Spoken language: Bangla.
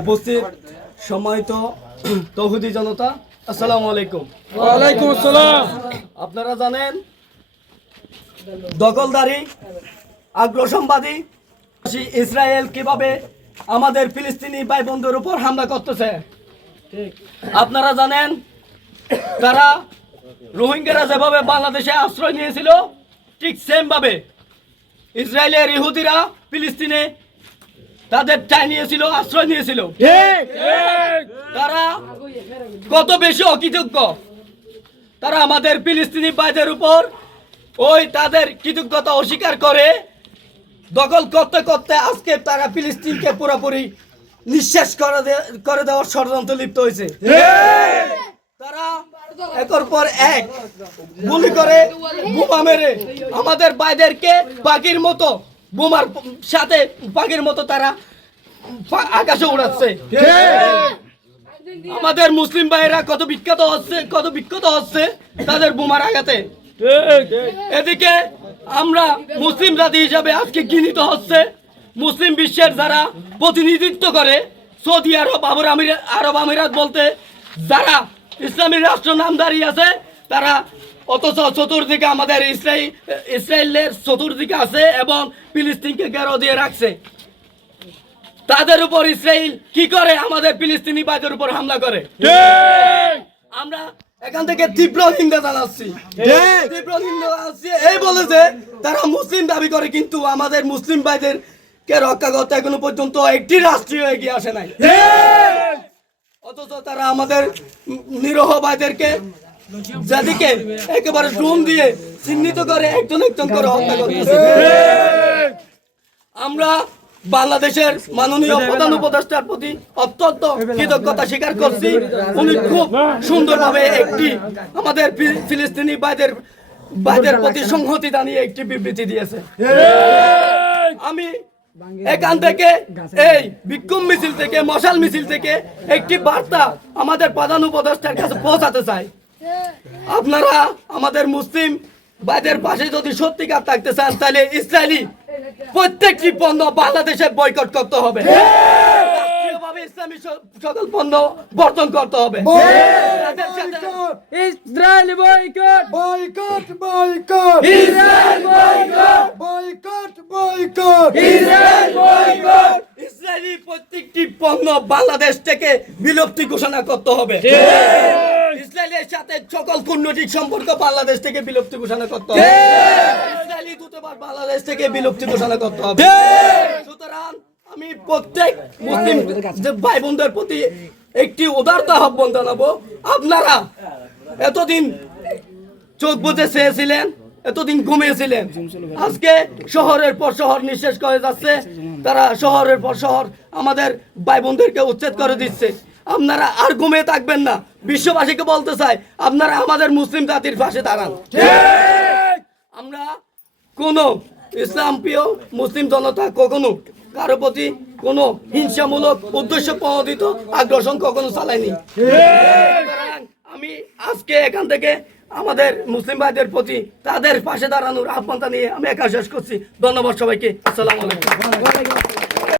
উপস্থিত সম্মানিত তৌহিদি জনতা, আসসালামু আলাইকুম। ওয়ালাইকুম আসসালাম। আপনারা জানেন দখলদারি আগ্রাসনবাদী ইসরায়েল কিভাবে আমাদের ফিলিস্তিনি ভাই বন্ধুর উপর হামলা করতেছে। আপনারা জানেন তারা রোহিঙ্গারা যেভাবে বাংলাদেশে আশ্রয় নিয়েছিল, ঠিক সেম ভাবে ইসরায়েলের ইহুদিরা ফিলিস্তিনে তাদের ঠাঁই নিয়েছিল, আশ্রয় নিয়েছিল। তারা কত বেশি অকৃতজ্ঞ, তারা আমাদের ফিলিস্তিনি ভাইদের উপর ওই তাদের কৃতজ্ঞতা অস্বীকার করে দখল করতে করতে আজকে তারা ফিলিস্তিনকে পুরোপুরি নিঃশেষ করে দেওয়ার ষড়যন্ত্র লিপ্ত হয়েছে। তারা একের পর এক গুলি করে বোমা মেরে আমাদের ভাইদেরকে পাখির মতো বোমার সাথে পাখির মতো তারা আকাশে উড়াচ্ছে। আমাদের মুসলিম ভাইয়েরা কত বিক্ষত হচ্ছে তাদের বোমার আঘাতে। এদিকে আমরা মুসলিম জাতি হিসাবে আজকে ঘৃণিত হচ্ছে মুসলিম বিশ্বের যারা প্রতিনিধিত্ব করে সৌদি আরব, আরব আমিরাত বলতে যারা ইসলামী রাষ্ট্র নামধারী আছে, তারা অথচ চতুর্দিকে আমাদের ইসরায়েলের চতুর্দিকে আছে এবং ফিলিস্তিনকে ঘেরাও দিয়ে রাখছে। তাদের উপর ইসরায়েল কি করে? আমাদের ফিলিস্তিনি ভাইদের উপর হামলা করে। আমরা এখান থেকে তীব্র নিন্দা জানাচ্ছি। এই বলে যে তারা মুসলিম দাবি করে, কিন্তু আমাদের মুসলিম ভাইদেরকে রক্ষা করতে এখনো পর্যন্ত একটি রাষ্ট্রীয় এগিয়ে আসে নাই। অথচ তারা আমাদের নিরহ ভাইদেরকে যাদিকে একেবারে ড্রোন দিয়ে চিহ্নিত করে একজন একজন করে হত্যা করতেছে। আমরা বাংলাদেশের মাননীয় প্রধান উপদেষ্টার প্রতি অত্যন্ত কৃতজ্ঞতা স্বীকার করছি। উনি খুব সুন্দরভাবে একটি আমাদের ফিলিস্তিনি ভাইদের প্রতি সংহতি জানিয়ে একটি বিবৃতি দিয়েছে। আমি এখান থেকে এই বিক্ষোভ মিছিল থেকে, মশাল মিছিল থেকে একটি বার্তা আমাদের প্রধান উপদেষ্টার কাছে পৌঁছাতে চাই। আপনারা আমাদের মুসলিম ভাইদের পাশে যদি সত্যিকার থাকতে চান, তাহলে ইসরায়েলি প্রত্যেকটি পণ্য বাংলাদেশে বয়কট করতে হবে। রাষ্ট্রীয়ভাবে ইসলামী সকল পণ্য বর্জন করতে হবে। Israel boycott, boycott boycott, Israel boycott, boycott boycott, Israel boycott. Israeli প্রত্যেকটি পণ্য বাংলাদেশ থেকে বিলুপ্তি ঘোষণা করতে হবে। ইসরায়েলের সাথে সকল কূটনৈতিক সম্পর্ক বাংলাদেশ থেকে বিলুপ্তি ঘোষণা করতে হবে। ইসরায়েলি দূতাবাস বাংলাদেশ থেকে বিলুপ্তি ঘোষণা করতে হবে। সুতরাং আমি প্রত্যেক মুসলিম ভাই বোনদের প্রতি একটি উদারতা আহ্বান জানাবো। আপনারা এতদিন চোখ বুজে চেয়েছিলেন, এতদিন ঘুমিয়েছিলেন, আজকে শহরের পর শহর নিঃশেষ করে যাচ্ছে। তারা শহরের পর শহর আমাদের ভাই বোনদেরকে উচ্ছেদ করে দিচ্ছে। আপনারা আর ঘুমিয়ে থাকবেন না। বিশ্ববাসীকে বলতে চাই, আপনারা আমাদের মুসলিম জাতির পাশে দাঁড়ান। আমরা কোনো ইসলাম প্রিয় মুসলিম জনতা কখনো কারো প্রতি কোনো হিংসামূলক উদ্দেশ্য প্রণোদিত আগ্রাসন কখনো চালাইনি। আমি আজকে এখান থেকে আমাদের মুসলিম ভাইদের প্রতি তাদের পাশে দাঁড়ানোর আহ্বান নিয়ে আমি একা শেষ করছি। ধন্যবাদ সবাইকে। আসসালামু আলাইকুম।